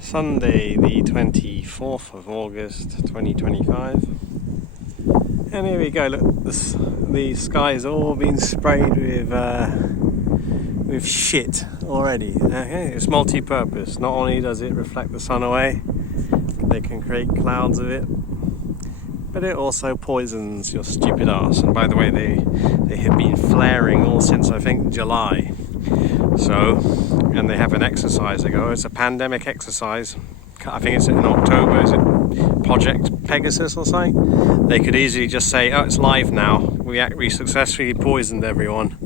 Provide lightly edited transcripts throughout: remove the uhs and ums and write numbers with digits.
Sunday the 24th of August 2025, and here we go. Look, the sky's all been sprayed with shit already. Okay, it's multi-purpose. Not only does it reflect the sun away, they can create clouds of it, but it also poisons your stupid ass. And by the way, they have been flaring all since I think July. So, and they have an exercise. They go, it's a pandemic exercise. I think it's in October. Is it Project Pegasus or something? They could easily just say, oh, it's live now. We successfully poisoned everyone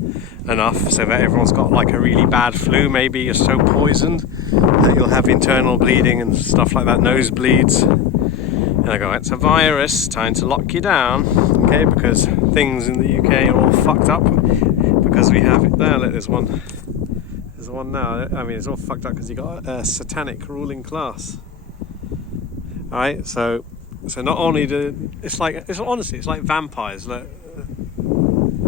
enough so that everyone's got like a really bad flu. Maybe you're so poisoned that you'll have internal bleeding and stuff like that, nosebleeds. And I go, it's a virus, time to lock you down, okay? Because things in the UK are all fucked up because we have it there. Look, there's one now. I mean, it's all fucked up because you got a satanic ruling class. All right, so not only it's like vampires. Look,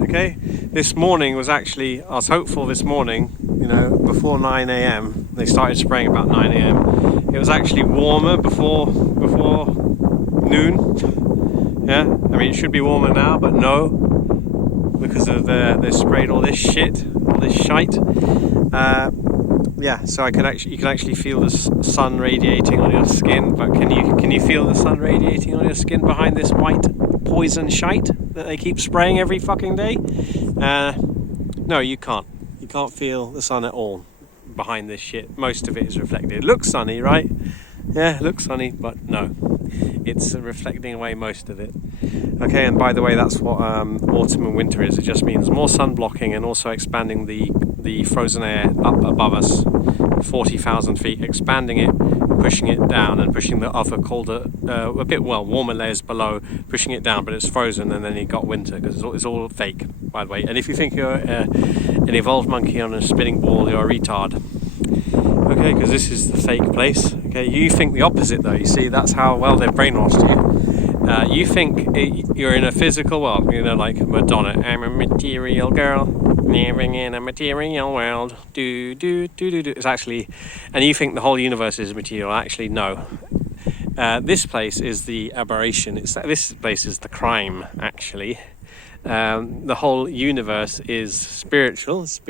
okay. This morning was actually, I was hopeful this morning. You know, before 9 a.m. they started spraying about 9 a.m. It was actually warmer before noon. Yeah, I mean it should be warmer now, but no, because of they sprayed all this shit, all this shite. Yeah, so you can actually feel the sun radiating on your skin, but can you feel the sun radiating on your skin behind this white poison shite that they keep spraying every fucking day? No, you can't. You can't feel the sun at all behind this shit. Most of it is reflected. It looks sunny, right? Yeah, it looks sunny, but no, it's reflecting away most of it. Okay, and by the way, that's what autumn and winter is. It just means more sun blocking and also expanding the frozen air up above us, 40,000 feet, expanding it, pushing it down, and pushing the other colder, warmer layers below, pushing it down, but it's frozen, and then you got winter, because it's all fake, by the way. And if you think you're an evolved monkey on a spinning ball, you're a retard. Okay, because this is the fake place. Okay, you think the opposite though. You see, that's how well they've brainwashed you. You think you're in a physical world, you know, like Madonna. I'm a material girl, living in a material world. Do. It's actually, and you think the whole universe is material. Actually, no. This place is the aberration. This place is the crime, actually. The whole universe is spiritual. It's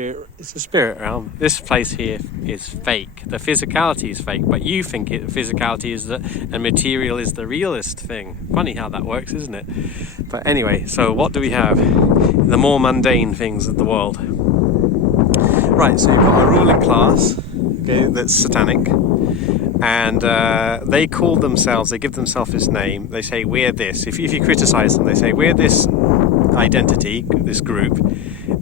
a spirit realm. This place here is fake. The physicality is fake, but you think physicality is and material is the realist thing. Funny how that works, isn't it? But anyway, so what do we have? The more mundane things of the world. Right, so you've got a ruling class, okay, that's satanic, and they give themselves this name. They say, we're this. If you criticize them, they say, we're this identity, this group,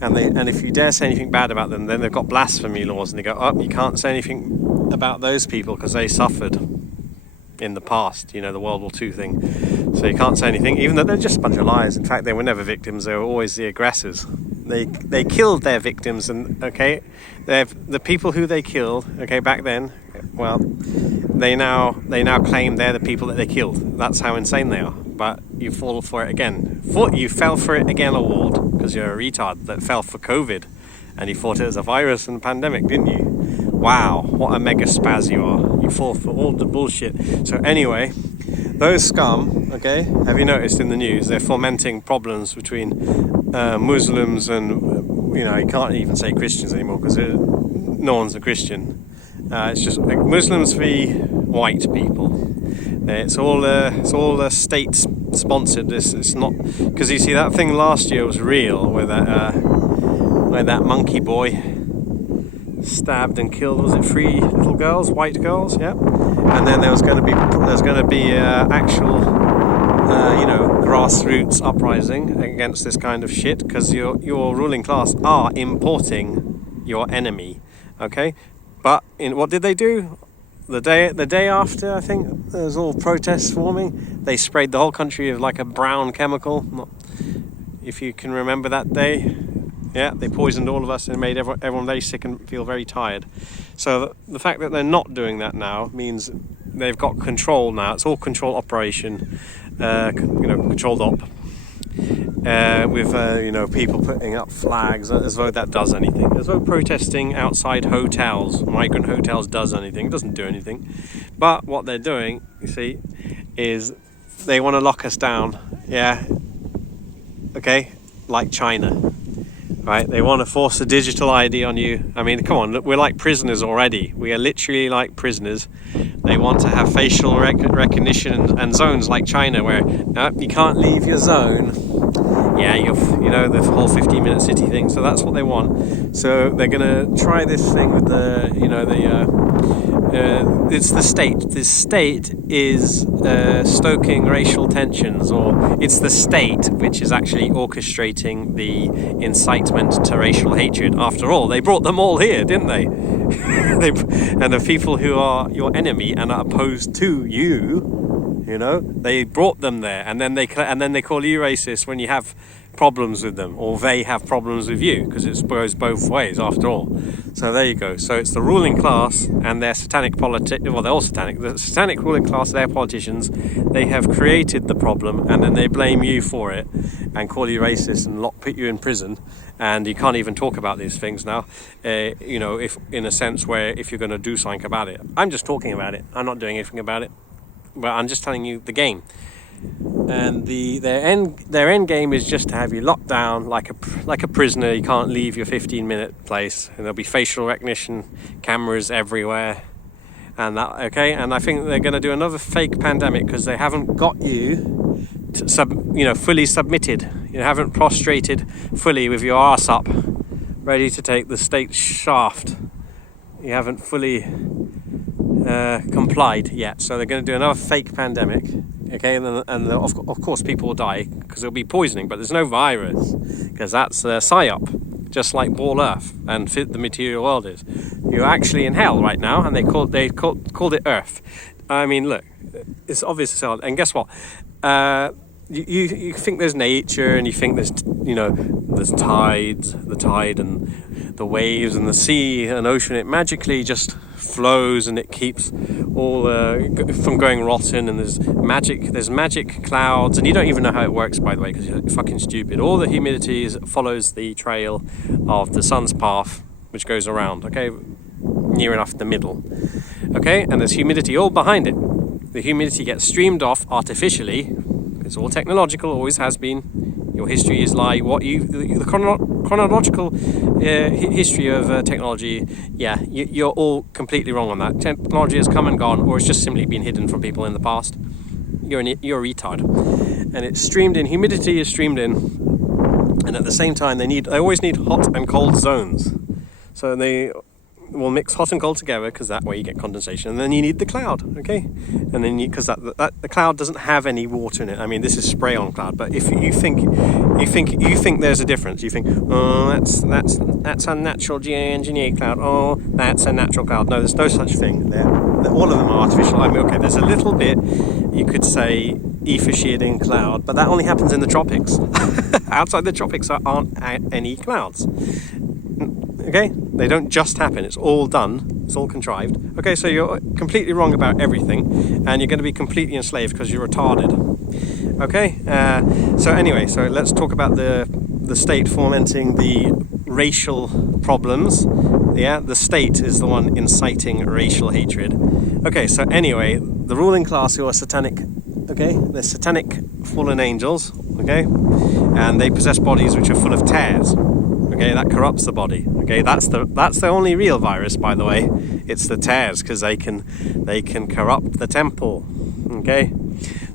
and if you dare say anything bad about them, then they've got blasphemy laws, and they go, oh, you can't say anything about those people because they suffered in the past, you know, the World War II thing, so you can't say anything, even though they're just a bunch of liars. In fact, they were never victims, they were always the aggressors. They killed their victims, and okay, the people who they killed, okay, back then, well, they now claim they're the people that they killed. That's how insane they are. But you fall for it again. You fell for it again award because you're a retard that fell for COVID, and you thought it was a virus and pandemic, didn't you? Wow, what a mega spaz you are. You fall for all the bullshit. So anyway, those scum, okay, have you noticed in the news, they're fomenting problems between Muslims and, you know, you can't even say Christians anymore because no one's a Christian. It's just like Muslims v white people. It's all state sponsored. It's not, because you see that thing last year was real, where that monkey boy stabbed and killed, was it 3 little girls, white girls? Yeah. And then there's going to be actual grassroots uprising against this kind of shit, because your ruling class are importing your enemy. Okay, but what did they do? The day after, I think, there was all protests forming. They sprayed the whole country with like a brown chemical. If you can remember that day. Yeah, they poisoned all of us and made everyone very sick and feel very tired. So the fact that they're not doing that now means they've got control now. It's all control operation, controlled op. with people putting up flags, as though that does anything, as though protesting outside hotels, migrant hotels, does anything. It doesn't do anything. But what they're doing, you see, is they want to lock us down. Yeah. Okay, like China. Right, they want to force a digital ID on you. I mean, come on, we're like prisoners already. We are literally like prisoners. They want to have facial recognition and zones like China, where you can't leave your zone. Yeah, the whole 15-minute city thing. So that's what they want. So they're going to try this thing with it's the state. This state is stoking racial tensions, or it's the state which is actually orchestrating the incitement to racial hatred. After all, they brought them all here, didn't they? And the people who are your enemy and are opposed to you, they brought them there, and then they call you racist when you have problems with them, or they have problems with you, because it goes both ways after all. So there you go. So it's the ruling class and their satanic well, they're all satanic. The satanic ruling class, their politicians, they have created the problem, and then they blame you for it and call you racist and put you in prison, and you can't even talk about these things now. If in a sense where if you're going to do something about it, I'm just talking about it. I'm not doing anything about it, but I'm just telling you the game. And their end game is just to have you locked down like a prisoner. You can't leave your 15-minute place, and there'll be facial recognition cameras everywhere, and I think they're going to do another fake pandemic because they haven't got you fully submitted. You haven't prostrated fully with your arse up, ready to take the state shaft. You haven't fully complied yet, so they're going to do another fake pandemic. Okay, and of course people will die because it'll be poisoning, but there's no virus because that's psyop, just like Ball Earth and the material world is. You're actually in hell right now, and they called it Earth. I mean, look, it's obvious as hell. And guess what? You think there's nature, and you think there's there's the tide and the waves and the sea and ocean. It magically just flows, and it keeps all from going rotten, and there's magic clouds, and you don't even know how it works, by the way, because you're fucking stupid. All the humidity follows the trail of the sun's path, which goes around, okay, near enough the middle, okay, and there's humidity all behind it. The humidity gets streamed off artificially. It's all technological, always has been. Your history is like the chronological history of technology. Yeah, you're all completely wrong on that. Technology has come and gone, or it's just simply been hidden from people in the past. You're a retard. And it's streamed in. Humidity is streamed in, and at the same time, they always need hot and cold zones. So they will mix hot and cold together, because that way you get condensation, and then you need the cloud, okay? And then because the cloud doesn't have any water in it. I mean, this is spray on cloud, but if you think there's a difference, you think, oh, that's a natural geoengineered cloud. Oh, that's a natural cloud. No, there's no such thing. All of them are artificial. I mean, okay, there's a little bit, you could say, ether shielding cloud, but that only happens in the tropics. Outside the tropics aren't any clouds. Okay, they don't just happen. It's all done. It's all contrived. Okay, so you're completely wrong about everything, and you're going to be completely enslaved because you're retarded. Okay, so let's talk about the state fomenting the racial problems. Yeah, the state is the one inciting racial hatred. Okay, so anyway, the ruling class, who are satanic. Okay, they're satanic fallen angels. Okay, and they possess bodies which are full of tares. Okay, that corrupts the body. Okay, that's the only real virus, by the way. It's the tares, because they can corrupt the temple. Okay,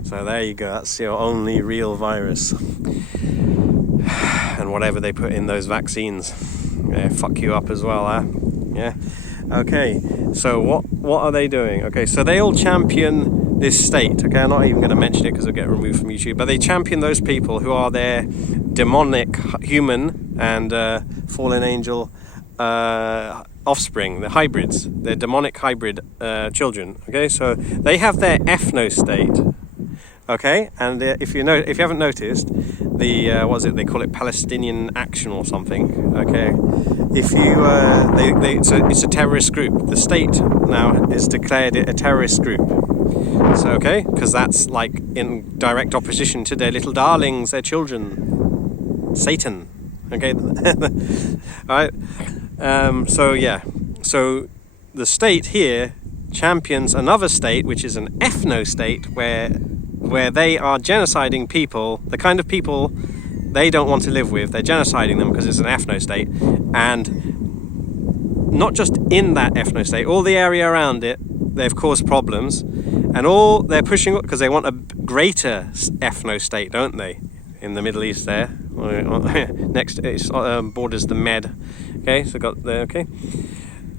so there you go. That's your only real virus. And whatever they put in those vaccines, fuck you up as well, huh? Yeah. Okay. So what are they doing? Okay, so they all champion this state. Okay, I'm not even going to mention it because it'll get removed from YouTube. But they champion those people who are their demonic human and fallen angel offspring, the hybrids, they're demonic hybrid children. Okay, so they have their ethno-state. Okay, and if you haven't noticed, they call it Palestinian Action or something. Okay, if you it's a terrorist group. The state now has declared it a terrorist group. So, okay, because that's like in direct opposition to their little darlings, their children, Satan. Okay, all right. So yeah, so the state here champions another state, which is an ethno-state, where they are genociding people, the kind of people they don't want to live with. They're genociding them because it's an ethno-state, and not just in that ethno-state, all the area around it, they've caused problems, and all they're pushing up because they want a greater ethno-state, don't they? In the Middle East, there, next it borders the Med. Okay, so got there. Okay,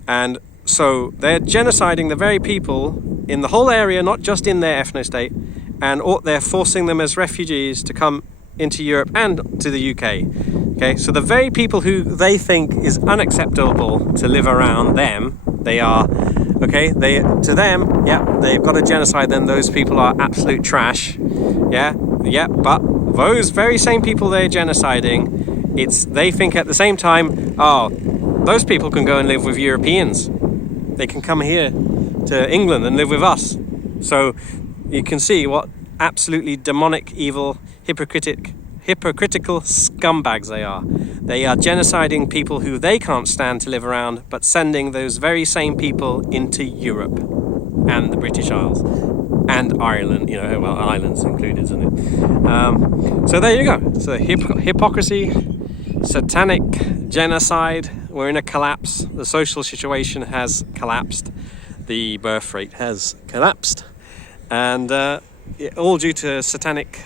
and so they're genociding the very people in the whole area, not just in their ethno-state, and they're forcing them as refugees to come into Europe and to the UK. Okay, so the very people who they think is unacceptable to live around them, they are, okay, to them, yeah, they've got to genocide them. Those people are absolute trash. Yeah, but those very same people they're genociding, they think at the same time, oh, those people can go and live with Europeans. They can come here to England and live with us. So you can see what absolutely demonic, evil, hypocritical scumbags they are. They are genociding people who they can't stand to live around, but sending those very same people into Europe and the British Isles and Ireland. Well, Ireland's included, isn't it? So there you go. So hypocrisy, satanic genocide. We're in a collapse. The social situation has collapsed. The birth rate has collapsed, and all due to satanic,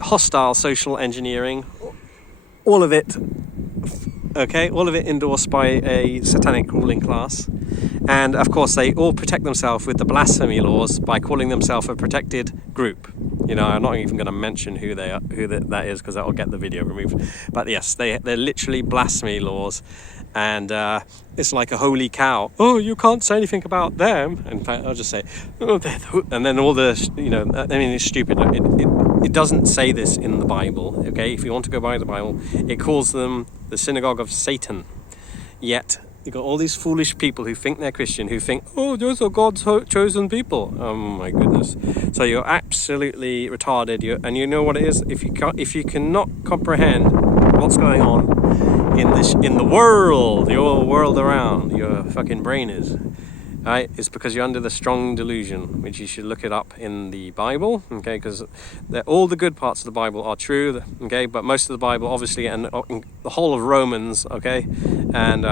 hostile social engineering. All of it endorsed by a satanic ruling class. And of course, they all protect themselves with the blasphemy laws by calling themselves a protected group. I'm not even going to mention who that is, because that will get the video removed. But yes, they're literally blasphemy laws, and it's like a holy cow. Oh, you can't say anything about them. In fact, I'll just say, oh, and then all the, it's stupid. It doesn't say this in the Bible. Okay, if you want to go by the Bible, it calls them the synagogue of Satan. Yet you've got all these foolish people who think they're Christian, who think, oh, those are God's chosen people. Oh my goodness! So you're absolutely retarded. And you know what it is? If you cannot comprehend what's going on in the world, your world around, your fucking brain is. Right, it's because you're under the strong delusion, which you should look it up in the Bible, okay, because all the good parts of the Bible are true, okay, but most of the Bible, obviously, and the whole of Romans, okay, and,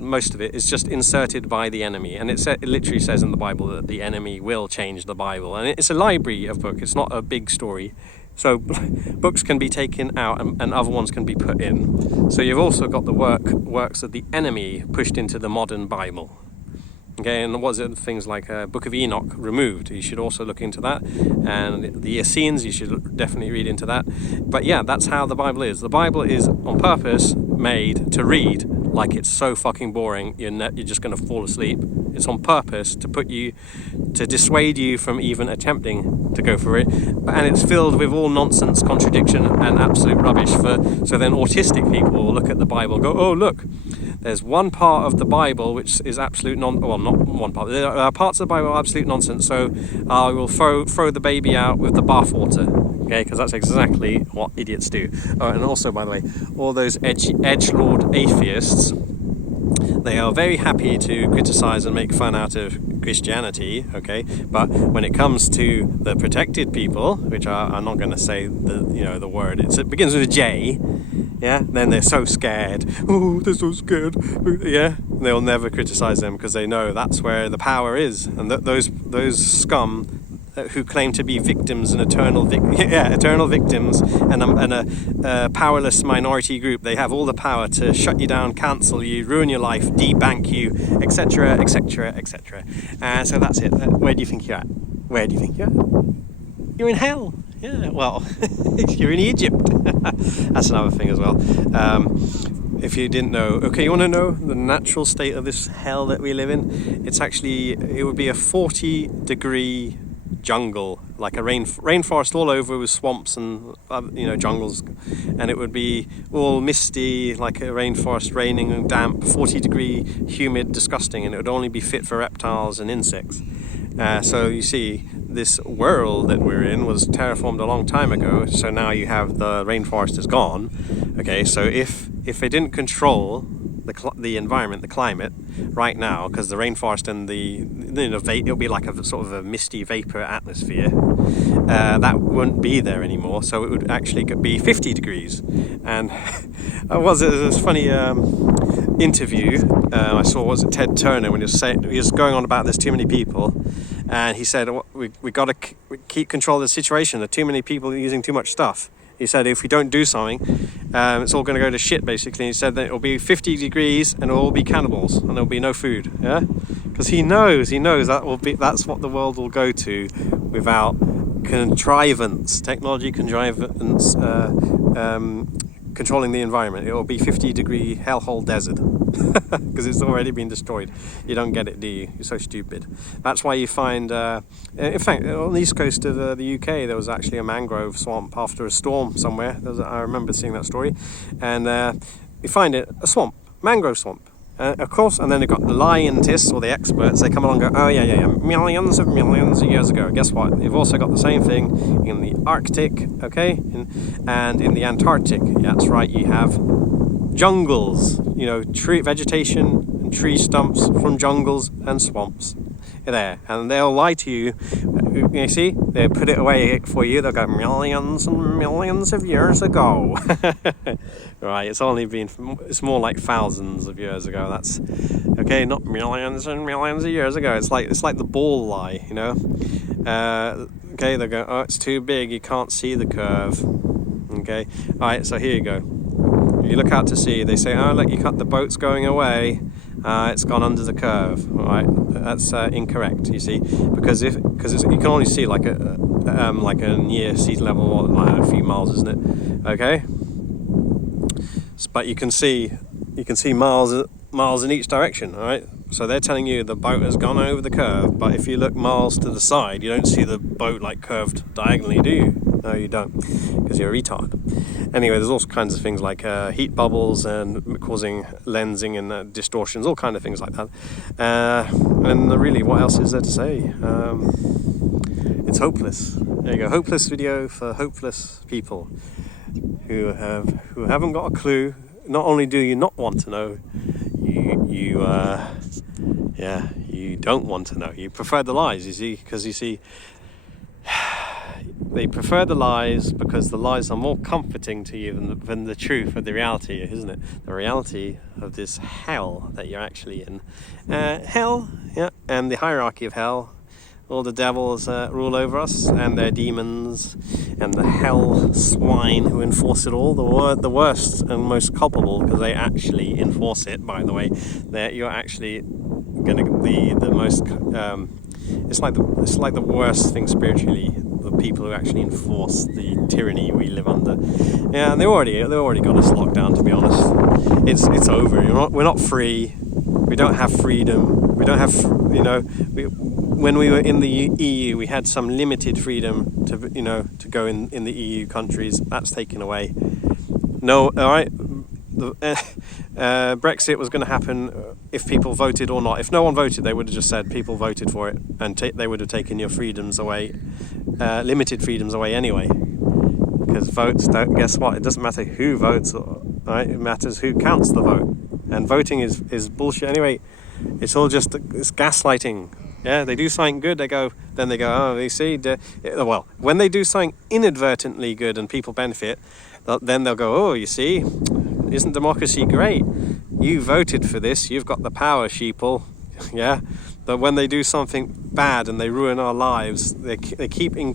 most of it is just inserted by the enemy, and it literally says in the Bible that the enemy will change the Bible, and it's a library of books, it's not a big story. So books can be taken out and other ones can be put in. So you've also got the works of the enemy pushed into the modern Bible. Okay, and what is it? Things like Book of Enoch removed. You should also look into that. And the Essenes, you should definitely read into that. But yeah, that's how the Bible is. The Bible is on purpose made to read like it's so fucking boring, you're just going to fall asleep. It's on purpose to dissuade you from even attempting to go for it. And it's filled with all nonsense, contradiction, and absolute rubbish. So then autistic people will look at the Bible and go, oh, look, there's one part of the Bible which is absolute not one part. There are parts of the Bible are absolute nonsense, so I will throw the baby out with the bathwater. Okay, because that's exactly what idiots do. Oh, and also, by the way, all those edgelord atheists, they are very happy to criticize and make fun out of Christianity, okay, but when it comes to the protected people, which I'm not going to say the word, it begins with a J, yeah, then they're so scared, oh, they're so scared, yeah, they'll never criticize them because they know that's where the power is, and those scum who claim to be victims and eternal victims and a powerless minority group, they have all the power to shut you down, cancel you, ruin your life, debank you, etc, etc, etc. And so that's it. Where do you think you're at? You're in hell. Yeah, well, you're in Egypt. That's another thing as well. If you didn't know, okay, you want to know the natural state of this hell that we live in? It would be a 40-degree jungle, like a rainforest all over with swamps and jungles, and it would be all misty like a rainforest, raining and damp, 40-degree, humid, disgusting, and it would only be fit for reptiles and insects. So you see, this world that we're in was terraformed a long time ago. So now you have the rainforest is gone. Okay, so if they didn't control the environment, the climate, right now, because the rainforest and it'll be like a sort of a misty vapor atmosphere, that wouldn't be there anymore. So it would actually be 50 degrees. And it was this funny interview I saw, was it Ted Turner, when he was going on about there's too many people, and he said we got to keep control of the situation. There are too many people using too much stuff. He said if we don't do something, it's all going to go to shit, basically. He said that it'll be 50 degrees and it'll all be cannibals and there'll be no food. Yeah, because he knows that's what the world will go to without technology contrivance, controlling the environment. It will be 50-degree hellhole desert because it's already been destroyed. You don't get it, do you? You're so stupid. That's why you find, in fact, on the east coast of the UK, there was actually a mangrove swamp after a storm somewhere. I remember seeing that story. And you find it, a swamp, mangrove swamp. Of course, and then they've got the scientists or the experts. They come along and go, oh yeah, millions of years ago. Guess what? You've also got the same thing in the Arctic, okay, and in the Antarctic. Yeah, that's right. You have jungles, tree vegetation and tree stumps from jungles and swamps there, and they'll lie to you. You see, they put it away for you. They'll go millions and millions of years ago. Right, it's more like thousands of years ago. That's okay, not millions and millions of years ago. It's like the ball lie, okay, they'll go, oh, it's too big, you can't see the curve. Okay, alright, so here you go. You look out to sea, they say, oh look, the boat's going away. It's gone under the curve. All right, that's incorrect. You see, because you can only see like a near sea level, or like a few miles, isn't it? Okay, but you can see miles in each direction. All right, so they're telling you the boat has gone over the curve, but if you look miles to the side, you don't see the boat like curved diagonally, do you? No, you don't, because you're a retard. Anyway, there's all kinds of things like heat bubbles and causing lensing and distortions, all kind of things like that. And really, what else is there to say? It's hopeless. There you go, hopeless video for hopeless people who haven't got a clue. Not only do you not want to know, you don't want to know. You prefer the lies, you see, because they prefer the lies because the lies are more comforting to you than the truth of the reality, isn't it? The reality of this hell that you're actually in. Hell, yeah, and the hierarchy of hell. All the devils rule over us, and their demons, and the hell swine who enforce it all. The worst and most culpable, because they actually enforce it, by the way. You're actually going to be the most... It's like the worst thing spiritually. The people who actually enforce the tyranny we live under. Yeah, and they've already got us locked down. To be honest, it's over. We're not free. We don't have freedom. We don't have. When we were in the EU, we had some limited freedom to go in the EU countries. That's taken away. No, all right. Brexit was going to happen if people voted or not. If no one voted, they would have just said people voted for it, and they would have taken your freedoms away, limited freedoms away anyway. Because votes don't. Guess what? It doesn't matter who votes, right? It matters who counts the vote. And voting is bullshit anyway. It's all just it's gaslighting. Yeah, they do something good, then they go, oh, you see, well, when they do something inadvertently good and people benefit, then they'll go, oh, you see, isn't democracy great? You voted for this, you've got the power, sheeple. Yeah, but when they do something bad and they ruin our lives, they keep doing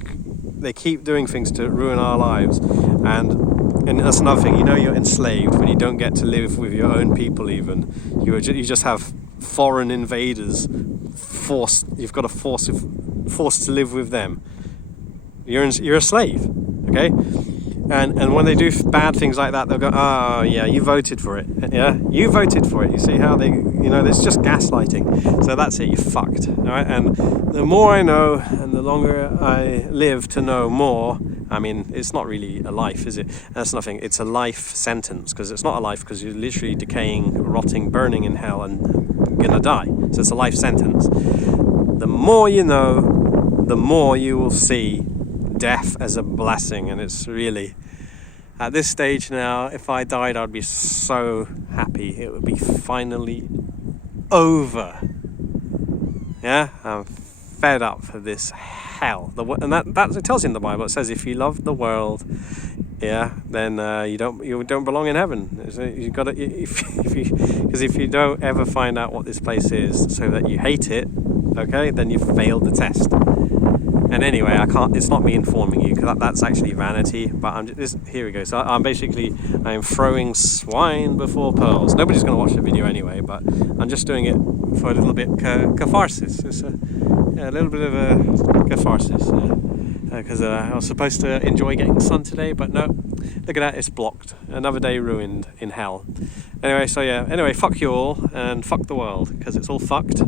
things to ruin our lives, and that's another thing. You're enslaved when you don't get to live with your own people. Even you just have foreign invaders forced. You've got forced to live with them. You're a slave, okay? And when they do bad things like that, they'll go, oh yeah, you voted for it. Yeah, you voted for it. You see how it's just gaslighting. So that's it, you're fucked. All right, and the more I know and the longer I live to know more, I mean, it's not really a life, is it? That's nothing. It's a life sentence, because it's not a life, because you're literally decaying, rotting, burning in hell and gonna die. So it's a life sentence. The more you know, the more you will see death as a blessing. And it's really, at this stage now, if I died, I'd be so happy. It would be finally over. Yeah, I'm fed up of this hell. And that it tells you in the Bible. It says if you love the world, yeah, then you don't belong in heaven. You got to, because if you don't ever find out what this place is, so that you hate it, okay, then you've failed the test. And anyway, I can't. It's not me informing you, because that's actually vanity. But here we go. So I'm throwing swine before pearls. Nobody's going to watch the video anyway, but I'm just doing it for a little bit catharsis. It's a little bit of a catharsis. Because I was supposed to enjoy getting sun today, but no. Look at that, it's blocked. Another day ruined in hell. Anyway, fuck you all, and fuck the world, because it's all fucked.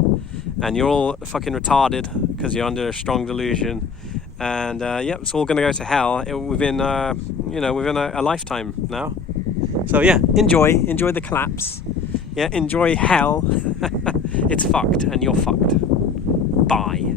And you're all fucking retarded, because you're under a strong delusion. And it's all going to go to hell within a lifetime now. So yeah, enjoy the collapse. Yeah, enjoy hell. It's fucked, and you're fucked. Bye.